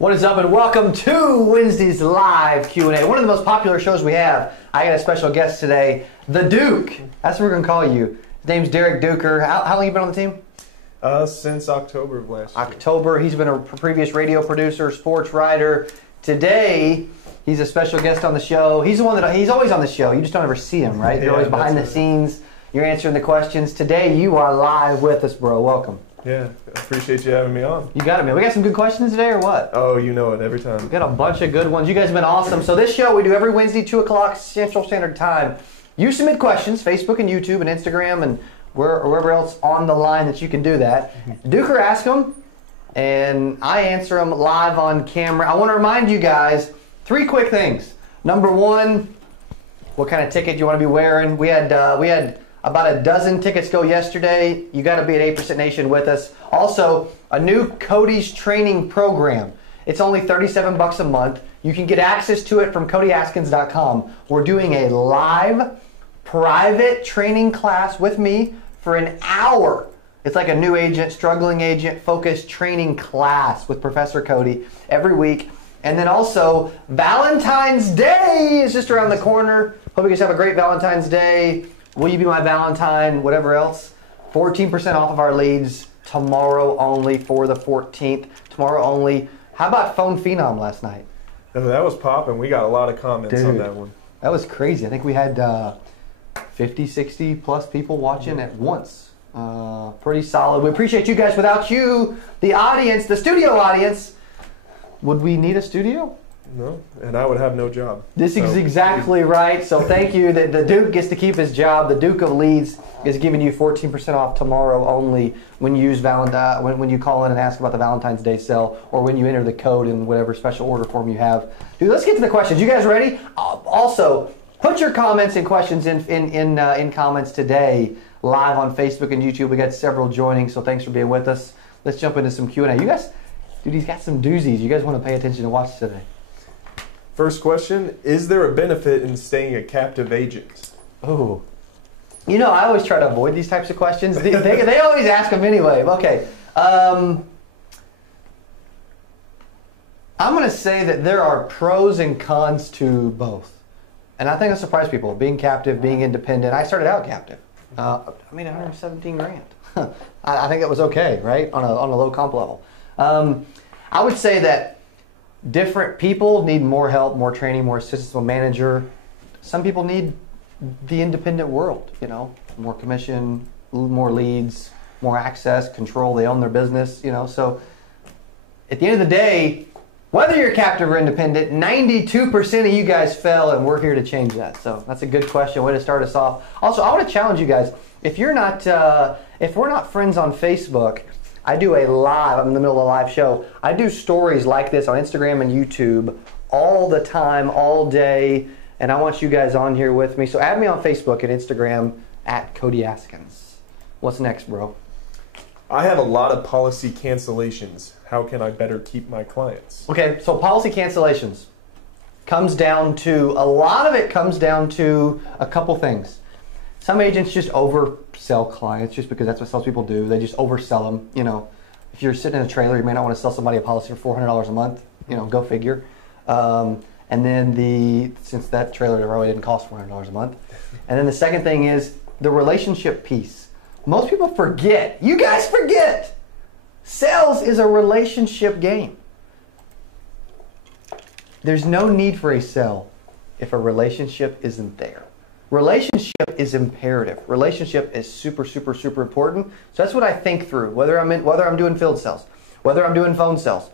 What is up, and welcome to Wednesday's live Q&A. One of the most popular shows we have. I got a special guest today, the Duke. That's what we're going to call you. His name's Derek Duker. How long have you been on the team? Since October of last year. October. He's been a previous radio producer, sports writer. Today, he's a special guest on the show. He's the one that he's always on the show. You just don't ever see him, right? You're always behind the scenes. You're answering the questions. Today, you are live with us, bro. Welcome. Yeah, I appreciate you having me on. You got it, man. We got some good questions today, or what? Oh, you know it every time. We got a bunch of good ones. You guys have been awesome. So this show we do every Wednesday, 2 o'clock Central Standard Time. You submit questions, Facebook and YouTube and Instagram and wherever else on the line that you can do that. Duker asks them, and I answer them live on camera. I want to remind you guys 3 quick things. Number 1, what kind of ticket you want to be wearing. We had about a dozen tickets go yesterday. You got to be at 8% Nation with us. Also, a new Cody's training program. It's only $37 a month. You can get access to it from CodyAskins.com. We're doing a live private training class with me for an hour. It's like a new agent, struggling agent, focused training class with Professor Cody every week. And then also, Valentine's Day is just around the corner. Hope you guys have a great Valentine's Day. Will you be my Valentine? Whatever else. 14% off of our leads tomorrow only for the 14th. Tomorrow only. How about Phone Phenom last night? That was popping. We got a lot of comments on that one. That was crazy. I think we had 50, 60 plus people watching at once. Pretty solid. We appreciate you guys. Without you, the audience, the studio audience, would we need a studio? No, and I would have no job. This is exactly right. So thank you. The Duke gets to keep his job. The Duke of Leeds is giving you 14% off tomorrow only when you use when you call in and ask about the Valentine's Day sale, or when you enter the code in whatever special order form you have. Dude, let's get to the questions. You guys ready? Also, put your comments and questions in comments today live on Facebook and YouTube. We got several joining, so thanks for being with us. Let's jump into some Q&A. You guys, dude, he's got some doozies. You guys want to pay attention and watch today. First question, is there a benefit in staying a captive agent? Oh, you know, I always try to avoid these types of questions. They always ask them anyway. Okay. I'm going to say that there are pros and cons to both. And I think it'll surprise people. Being captive, being independent. I started out captive. I made 117 grand. I think it was okay, right? On a low comp level. I would say that different people need more help, more training, more assistance, a manager. Some people need the independent world, you know, more commission, more leads, more access, control. They own their business, you know. So at the end of the day, whether you're captive or independent, 92% of you guys fell, and we're here to change that. So that's a good question. Way to start us off. Also, I want to challenge you guys. If we're not friends on Facebook, I do a live, I'm in the middle of a live show. I do stories like this on Instagram and YouTube all the time, all day, and I want you guys on here with me. So add me on Facebook and Instagram at Cody Askins. What's next, bro? I have a lot of policy cancellations. How can I better keep my clients? Okay, so policy cancellations comes down to, a lot of it comes down to a couple things. Some agents just oversell clients just because that's what salespeople do. They just oversell them. You know, if you're sitting in a trailer, you may not want to sell somebody a policy for $400 a month. You know, go figure. And then since that trailer really didn't cost $400 a month. And then the second thing is the relationship piece. Most people forget. You guys forget. Sales is a relationship game. There's no need for a sale if a relationship isn't there. Relationship is imperative. Relationship is super, super, super important. So that's what I think through, whether I'm doing field sales, whether I'm doing phone sales.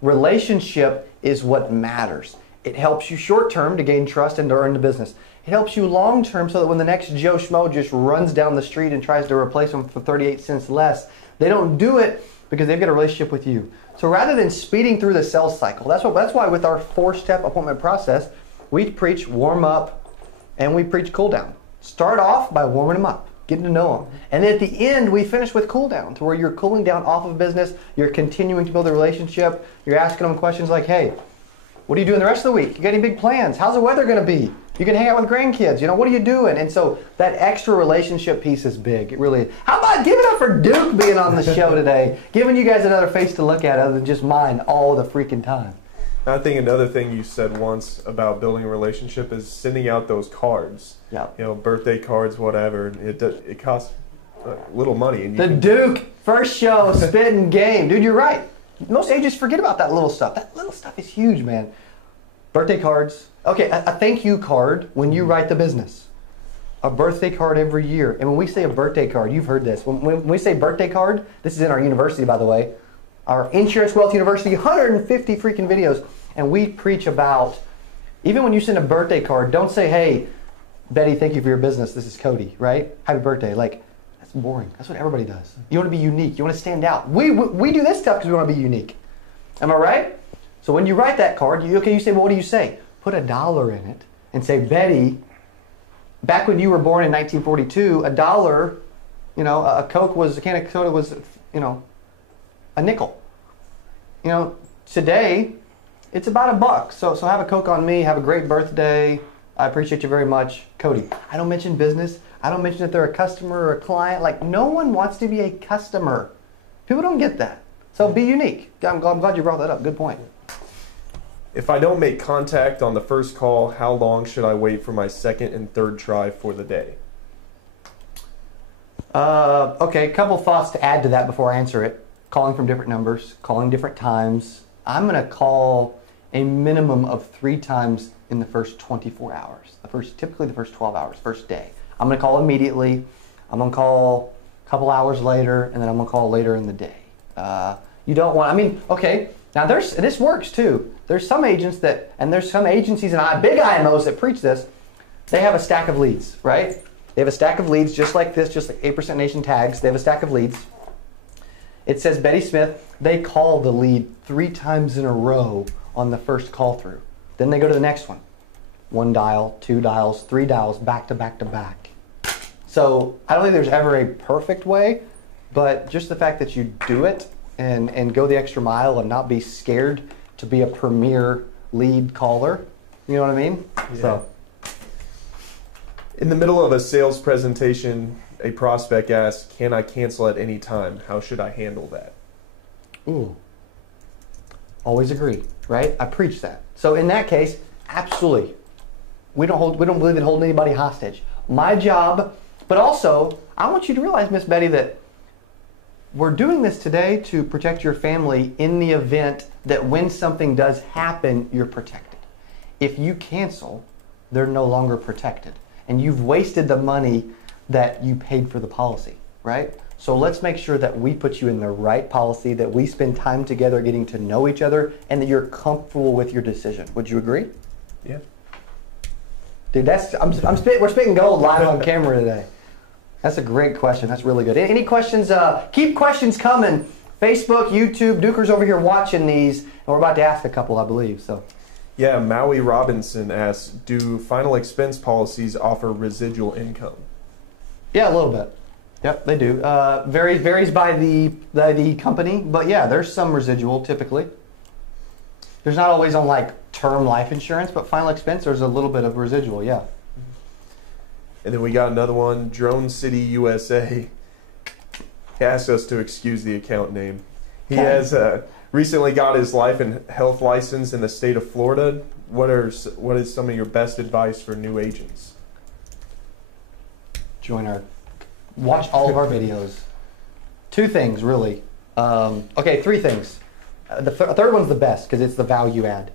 Relationship is what matters. It helps you short term to gain trust and to earn the business. It helps you long term so that when the next Joe Schmo just runs down the street and tries to replace them for 38 cents less, they don't do it because they've got a relationship with you. So rather than speeding through the sales cycle, that's why with our 4-step appointment process, we preach warm up, and we preach cool down. Start off by warming them up, getting to know them. And then at the end, we finish with cool down, to where you're cooling down off of business, you're continuing to build a relationship, you're asking them questions like, hey, what are you doing the rest of the week? You got any big plans? How's the weather going to be? You can hang out with grandkids. You know, what are you doing? And so that extra relationship piece is big. It really is. How about give it up for Duke being on the show today, giving you guys another face to look at other than just mine all the freaking time. I think another thing you said once about building a relationship is sending out those cards. Yeah. You know, birthday cards, whatever. It costs little money. And the Duke first show spitting game. Dude, you're right. Most agents forget about that little stuff. That little stuff is huge, man. Birthday cards. Okay, a thank you card when you write the business. A birthday card every year. And when we say a birthday card, you've heard this. When we say birthday card, this is in our university, by the way. Our Insurance Wealth University, 150 freaking videos. And we preach about, even when you send a birthday card, don't say, hey, Betty, thank you for your business. This is Cody, right? Happy birthday. Like, that's boring. That's what everybody does. You want to be unique. You want to stand out. We do this stuff because we want to be unique. Am I right? So when you write that card, you say, well, what do you say? Put $1 in it and say, Betty, back when you were born in 1942, $1, you know, a can of soda was, you know, a nickel. You know, today, it's about $1. So have a Coke on me. Have a great birthday. I appreciate you very much. Cody, I don't mention business. I don't mention if they're a customer or a client. Like, no one wants to be a customer. People don't get that. So be unique. I'm glad you brought that up. Good point. If I don't make contact on the first call, how long should I wait for my second and third try for the day? Okay, a couple thoughts to add to that before I answer it. Calling from different numbers, calling different times. I'm going to call a minimum of 3 times in the first 24 hours. Typically the first 12 hours, first day. I'm going to call immediately. I'm going to call a couple hours later, and then I'm going to call later in the day. You don't want, I mean, okay, now this works too. There's some agents and there's some agencies, and big IMOs that preach this, they have a stack of leads, right? They have a stack of leads just like this, just like 8% Nation tags. They have a stack of leads. It says Betty Smith, they call the lead 3 times in a row on the first call through. Then they go to the next one. 1 dial, 2 dials, 3 dials, back to back to back. So I don't think there's ever a perfect way, but just the fact that you do it and go the extra mile and not be scared to be a premier lead caller, you know what I mean? Yeah. So, in the middle of a sales presentation, a prospect asks, can I cancel at any time? How should I handle that? ooh, always agree, right? I preach that. So in that case, absolutely. We don't believe in holding anybody hostage. My job, but also, I want you to realize, Miss Betty, that we're doing this today to protect your family in the event that when something does happen, you're protected. If you cancel, they're no longer protected. And you've wasted the money that you paid for the policy, right? So let's make sure that we put you in the right policy, that we spend time together getting to know each other, and that you're comfortable with your decision. Would you agree? Yeah. Dude, we're spitting gold live on camera today. That's a great question. That's really good. Any questions? Keep questions coming. Facebook, YouTube, Duker's over here watching these, and we're about to ask a couple, I believe. So, yeah, Maui Robinson asks, do final expense policies offer residual income? Yeah, a little bit. Yep, they do. Varies by the company, but yeah, there's some residual typically. There's not always on like term life insurance, but final expense, there's a little bit of residual, yeah. And then we got another one, Drone City USA. He asked us to excuse the account name. He has recently got his life and health license in the state of Florida. What is some of your best advice for new agents? Watch all of our videos. 2 things, really. Okay, 3 things. The third one's the best because it's the value add.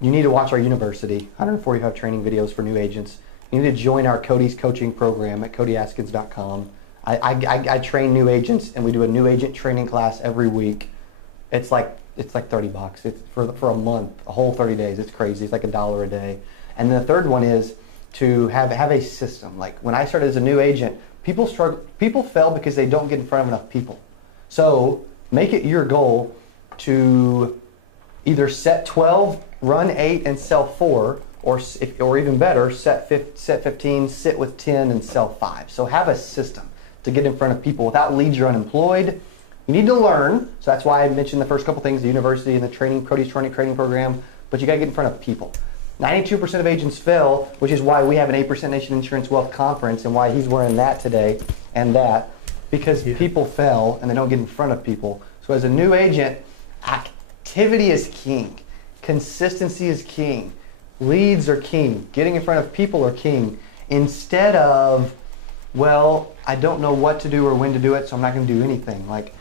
You need to watch our university, 145 training videos for new agents. You need to join our Cody's coaching program at CodyAskins.com. I train new agents, and we do a new agent training class every week. It's like $30. It's for a month, a whole 30 days. It's crazy. It's like $1 a day. And the third one is to have a system. Like when I started as a new agent, people fail because they don't get in front of enough people. So make it your goal to either set 12, run 8, and sell 4, or even better, set 15, sit with 10, and sell 5. So have a system to get in front of people. Without leads, you're unemployed. You need to learn. So that's why I mentioned the first couple things, the university and the training, Cody's training program. But you got to get in front of people. 92% of agents fail, which is why we have an 8% Nation Insurance Wealth Conference and why he's wearing that today and that, because people fail and they don't get in front of people. So as a new agent, activity is king. Consistency is king. Leads are king. Getting in front of people are king. Instead of, well, I don't know what to do or when to do it, so I'm not going to do anything. Like,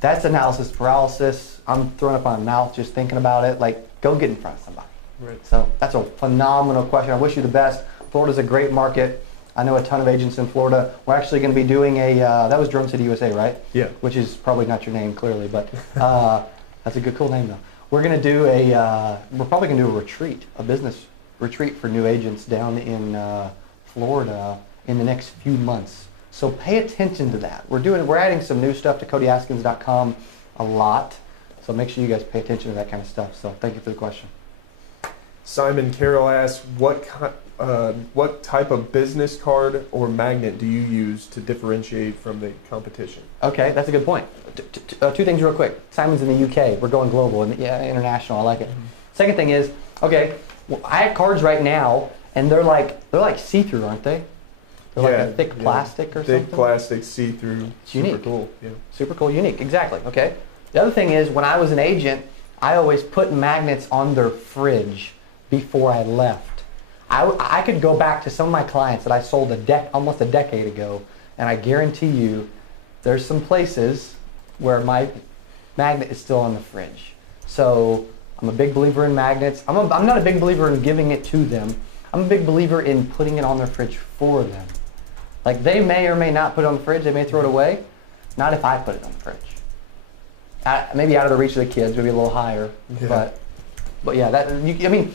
that's analysis paralysis. I'm throwing up my mouth just thinking about it. Like, go get in front of somebody. Right. So that's a phenomenal question. I wish you the best. Florida's a great market. I know a ton of agents in Florida. We're actually going to be doing a, that was Drone City USA, right? Yeah. Which is probably not your name, clearly, but that's a good, cool name, though. We're going to do we're probably going to do a retreat, a business retreat for new agents down in Florida in the next few months. So pay attention to that. We're adding some new stuff to CodyAskins.com a lot. So make sure you guys pay attention to that kind of stuff. So thank you for the question. Simon Carroll asks, what type of business card or magnet do you use to differentiate from the competition? Okay, that's a good point. Two things real quick. Simon's in the UK. We're going global and international. I like it. Second thing is, okay, well, I have cards right now, and they're like see-through, aren't they? They're like a thick plastic or something. Thick plastic, see-through. It's unique. Super cool. Yeah. Super cool, unique. Exactly. Okay. The other thing is, when I was an agent, I always put magnets on their fridge before I left. I could go back to some of my clients that I sold almost a decade ago, and I guarantee you, there's some places where my magnet is still on the fridge. So I'm a big believer in magnets. I'm not a big believer in giving it to them. I'm a big believer in putting it on their fridge for them. Like, they may or may not put it on the fridge. They may throw it away. Not if I put it on the fridge. Maybe out of the reach of the kids, maybe a little higher. Yeah. But yeah, I mean,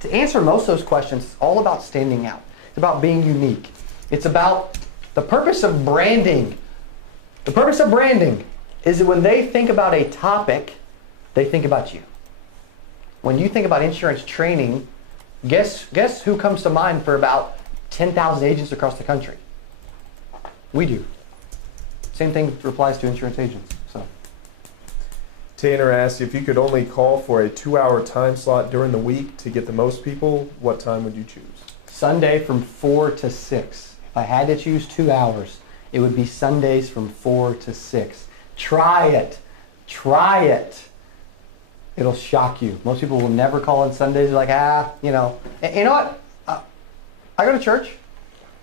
to answer most of those questions, it's all about standing out. It's about being unique. It's about the purpose of branding. The purpose of branding is that when they think about a topic, they think about you. When you think about insurance training, guess who comes to mind for about 10,000 agents across the country? We do. Same thing applies to insurance agents. So, Tanner asks, if you could only call for a 2-hour time slot during the week to get the most people, what time would you choose? Sunday from 4 to 6. If I had to choose 2 hours, it would be Sundays from 4 to 6. Try it. Try it. It'll shock you. Most people will never call on Sundays. They're like, you know. And you know what? I go to church.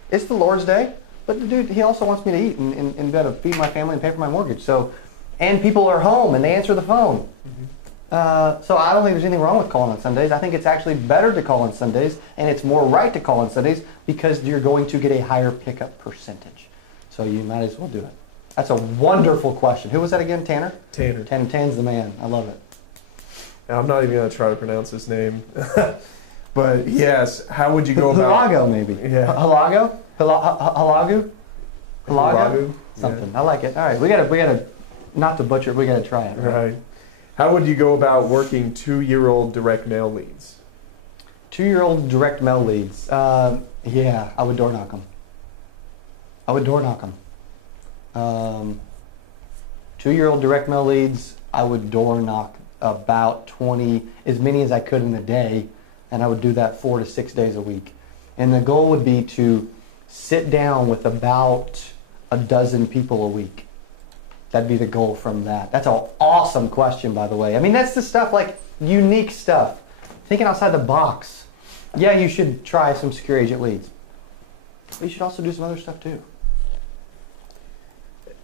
It's the Lord's Day. But the dude, he also wants me to eat and be able to feed my family and pay for my mortgage. So, and people are home and they answer the phone. So I don't think there's anything wrong with calling on Sundays. I think it's actually better to call on Sundays, and it's more right to call on Sundays because you're going to get a higher pickup percentage. So you might as well do it. That's a wonderful question. Who was that again? Tanner? Tanner. Tanner's the man. I love it. Now, I'm not even going to try to pronounce his name. But yes, how would you go about... Halago, maybe. Yeah. Halago? Halagu? Halagu? Something. Yeah. I like it. All right. We gotta, not to butcher it, we got to try it. Right. How would you go about working 2-year-old direct mail leads? 2-year-old direct mail leads. Yeah, I would door knock them. 2-year-old direct mail leads, I would door knock about 20, as many as I could in a day, and I would do that 4 to 6 days a week. And the goal would be to sit down with about a dozen people a week. That'd be the goal from that. That's an awesome question, by the way. I mean, that's the stuff, like unique stuff. Thinking outside the box. Yeah, you should try some secure agent leads. But you should also do some other stuff too.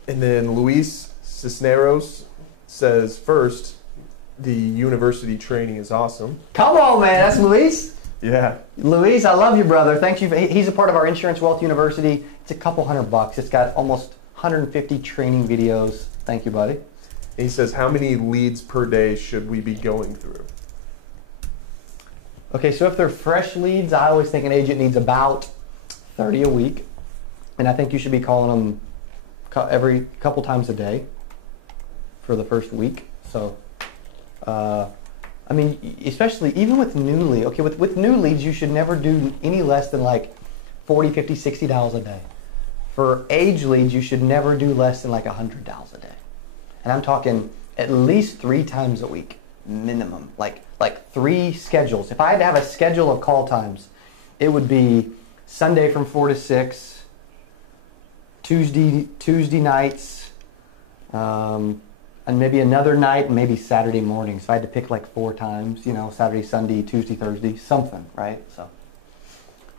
And then Luis Cisneros says, first, the university training is awesome. Come on, man. That's Luis. Yeah. Luis, I love you, brother. Thank you. He's a part of our Insurance Wealth University. It's a couple $100. It's got almost 150 training videos. Thank you, buddy. He says, how many leads per day should we be going through? Okay, so if they're fresh leads, I always think an agent needs about 30 a week. And I think you should be calling them every couple times a day for the first week. So, I mean, especially even with with new leads, you should never do any less than like $40, $50, $60 a day. For age leads, you should never do less than like $100 a day. And I'm talking at least 3 times a week. minimum. Like 3 schedules. If I had to have a schedule of call times, it would be Sunday from 4 to 6, Tuesday nights, and maybe another night, and maybe Saturday morning. So I had to pick like 4 times, you know, Saturday, Sunday, Tuesday, Thursday, something, right? So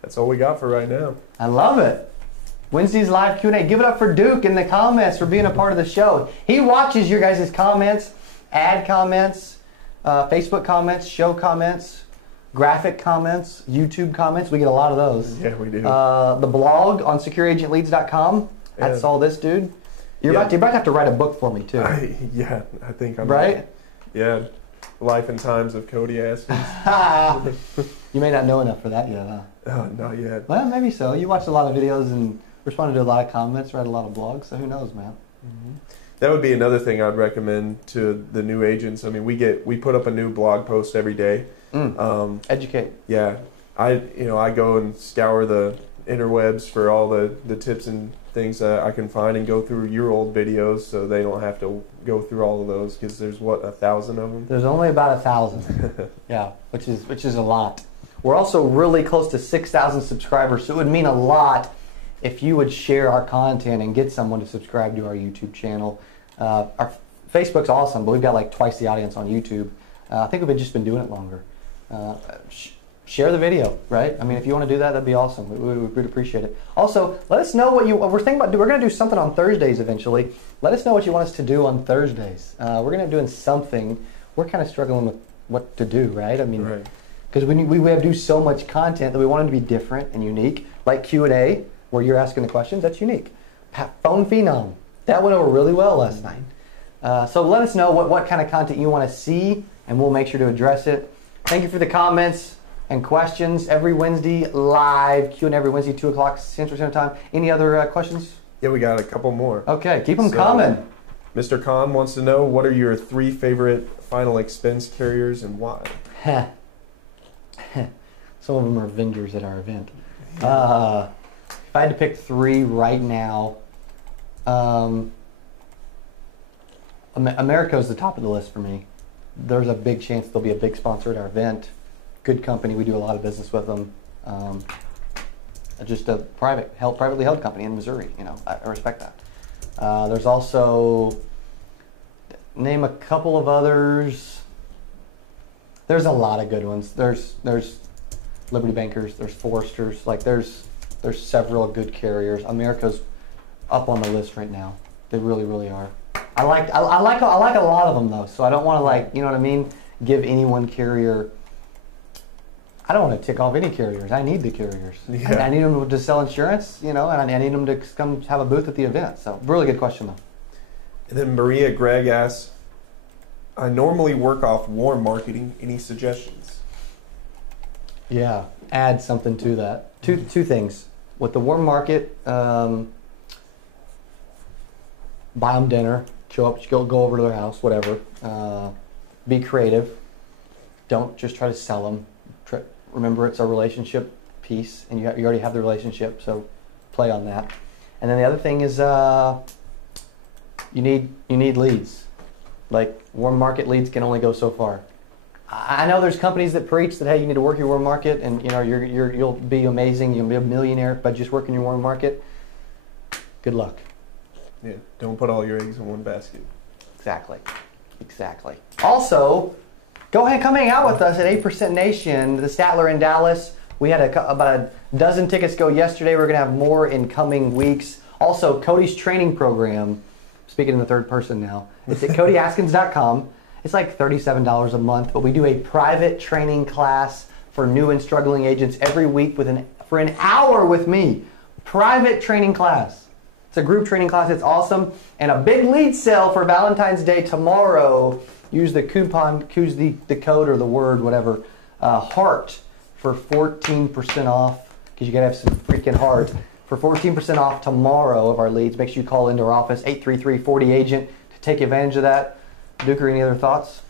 that's all we got for right now. I love it. Wednesday's live Q&A. Give it up for Duke in the comments for being a part of the show. He watches your guys' comments, ad comments, Facebook comments, show comments, graphic comments, YouTube comments. We get a lot of those. Yeah, we do. The blog on secureagentleads.com. That's all this, dude. You're about to have to write a book for me, too. I think I'm right. Yeah, Life and Times of Cody Askins. You may not know enough for that yet, huh? Not yet. Well, maybe so. You watch a lot of videos and responded to a lot of comments, read a lot of blogs, so who knows, man. Mm-hmm. That would be another thing I'd recommend to the new agents. I mean, we put up a new blog post every day. Educate. Yeah, I go and scour the interwebs for all the tips and things that I can find and go through your old videos so they don't have to go through all of those because there's 1,000 of them. There's only about 1,000. Yeah, which is a lot. We're also really close to 6,000 subscribers, so it would mean a lot if you would share our content and get someone to subscribe to our YouTube channel. Our Facebook's awesome, but we've got like twice the audience on YouTube. I think we've just been doing it longer. Share the video, right? I mean, if you want to do that, that'd be awesome. We'd appreciate it. Also, let us know what we're thinking about. We're going to do something on Thursdays eventually. Let us know what you want us to do on Thursdays. We're going to be doing something. We're kind of struggling with what to do, right? I mean, because we have to do so much content that we want it to be different and unique, like Q&A, where you're asking the questions. That's unique. Phone Phenom. That went over really well last night. So let us know what kind of content you want to see, and we'll make sure to address it. Thank you for the comments and questions. Every Wednesday, live Q&A every Wednesday, 2 o'clock Central Standard Time. Any other questions? Yeah, we got a couple more. Okay, keep them coming. Mr. Khan wants to know, what are your 3 favorite final expense carriers and why? Some of them are vendors at our event. If I had to pick 3 right now, Americo's the top of the list for me. There's a big chance they'll be a big sponsor at our event. Good company. We do a lot of business with them. Just a privately held company in Missouri. You know, I respect that. There's also, name a couple of others. There's a lot of good ones. There's Liberty Bankers. There's Foresters. Like there's several good carriers. America's up on the list right now. They really, really are. I like a lot of them though. So I don't want to, you know what I mean, give any one carrier. I don't want to tick off any carriers. I need the carriers. Yeah. I need them to sell insurance, you know, and I need them to come have a booth at the event. So, really good question, though. And then Maria Gregg asks, I normally work off warm marketing. Any suggestions? Yeah, add something to that. Two things. With the warm market, buy them dinner, show up, go over to their house, whatever. Be creative. Don't just try to sell them. Remember, it's a relationship piece, and you already have the relationship, so play on that. And then the other thing is you need leads. Like warm market leads can only go so far. I know there's companies that preach that, hey, you need to work your warm market, and you know you'll be amazing, you'll be a millionaire by just working your warm market. Good luck. Yeah, don't put all your eggs in one basket. Exactly. Also, go ahead and come hang out with us at 8% Nation, the Statler in Dallas. We had about a dozen tickets go yesterday. We're going to have more in coming weeks. Also, Cody's training program, speaking in the third person now, it's at CodyAskins.com. It's like $37 a month, but we do a private training class for new and struggling agents every week for an hour with me. Private training class. It's a group training class. It's awesome. And a big lead sale for Valentine's Day tomorrow. Use the coupon, use the code or the word, whatever, HEART for 14% off, because you got to have some freaking heart. For 14% off tomorrow of our leads, make sure you call into our office, 833-40-AGENT, to take advantage of that. Duker, any other thoughts?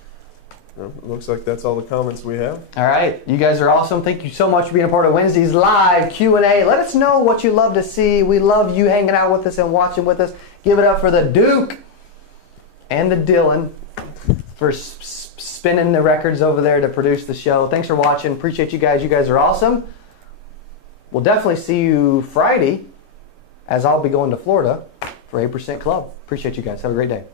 Well, it looks like that's all the comments we have. All right. You guys are awesome. Thank you so much for being a part of Wednesday's live Q&A. Let us know what you love to see. We love you hanging out with us and watching with us. Give it up for the Duke and the Dylan for spinning the records over there to produce the show. Thanks for watching. Appreciate you guys. You guys are awesome. We'll definitely see you Friday, as I'll be going to Florida for 8% Club. Appreciate you guys. Have a great day.